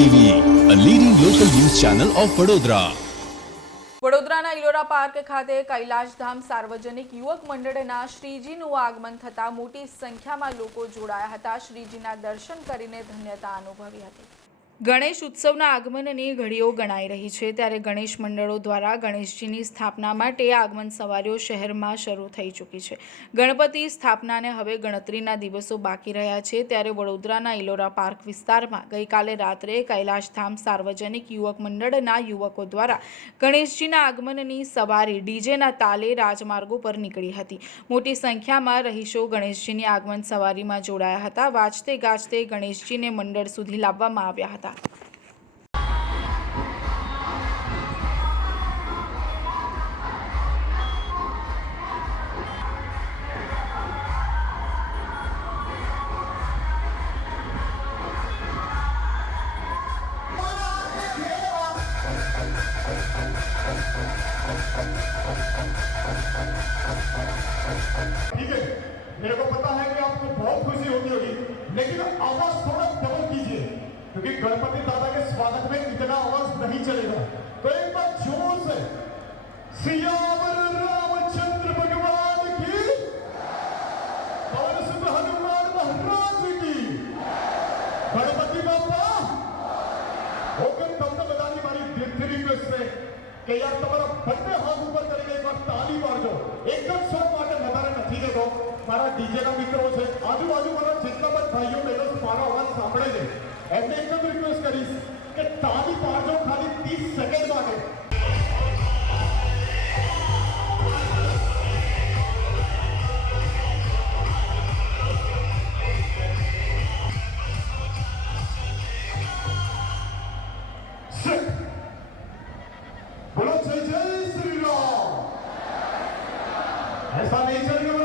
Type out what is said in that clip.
TV local news channel of Vadodara વડોદરાના Ellora park ખાતે કૈલાશધામ સાર્વજનિક યુવક મંડળના શ્રીજીનું આગમન થતા મોટી સંખ્યામાં લોકો જોડાયા હતા. શ્રીજીના દર્શન કરીને ધન્યતા અનુભવી હતી. ગણેશ ઉત્સવના આગમનની ઘડીઓ ગણાઈ રહી છે. ત્યારે ગણેશ મંડળો દ્વારા ગણેશજીની સ્થાપના માટે આગમન સવારીઓ શહેરમાં શરૂ થઈ ચૂકી છે. ગણપતિ સ્થાપનાને હવે ગણતરીના દિવસો બાકી રહ્યા છે. ત્યારે વડોદરાના ઇલોરા પાર્ક વિસ્તારમાં ગઈકાલે રાત્રે કૈલાશધામ સાર્વજનિક યુવક મંડળના યુવકો દ્વારા ગણેશજીના આગમનની સવારી ડીજેના તાલે રાજમાર્ગો પર નીકળી હતી. મોટી સંખ્યામાં રહીશો ગણેશજીની આગમન સવારીમાં જોડાયા હતા. વાજતે ગાજતે ગણેશજીને મંડળ સુધી લાવવામાં આવ્યા હતા. ठीक है, मेरे को पता है कि आपको बहुत खुशी होती होगी, लेकिन आवाज़ थोड़ा क्योंकि गणपति दादा के स्वागत में इतना आवाज नहीं चलेगा तो एक बार जोर से सियावर रामचंद्र भगवान की पवन सुत हनुमान महाराज की ગણપતિ બાપા ઓકે તમને બધાની મારી દિલથી રિક્વેસ્ટ છે કે યાર તમારા બંને હાથ ઉપર કરીને એકવાર તાળી મારજો એક જ શોટ માટે વધારે નથી જતો મારા ડીજેના મિત્રો છે આજુબાજુ મારા જેટલા પણ ભાઈઓ બહેનો મારો અવાજ સાંભળે છે એમને એક જ રિક્વેસ્ટ કરીશ કે તાળી પાડજો ખાલી 30 સેકન્ડ માટે Sit. बोलो जय जय श्री राम ऐसा नहीं चलेगा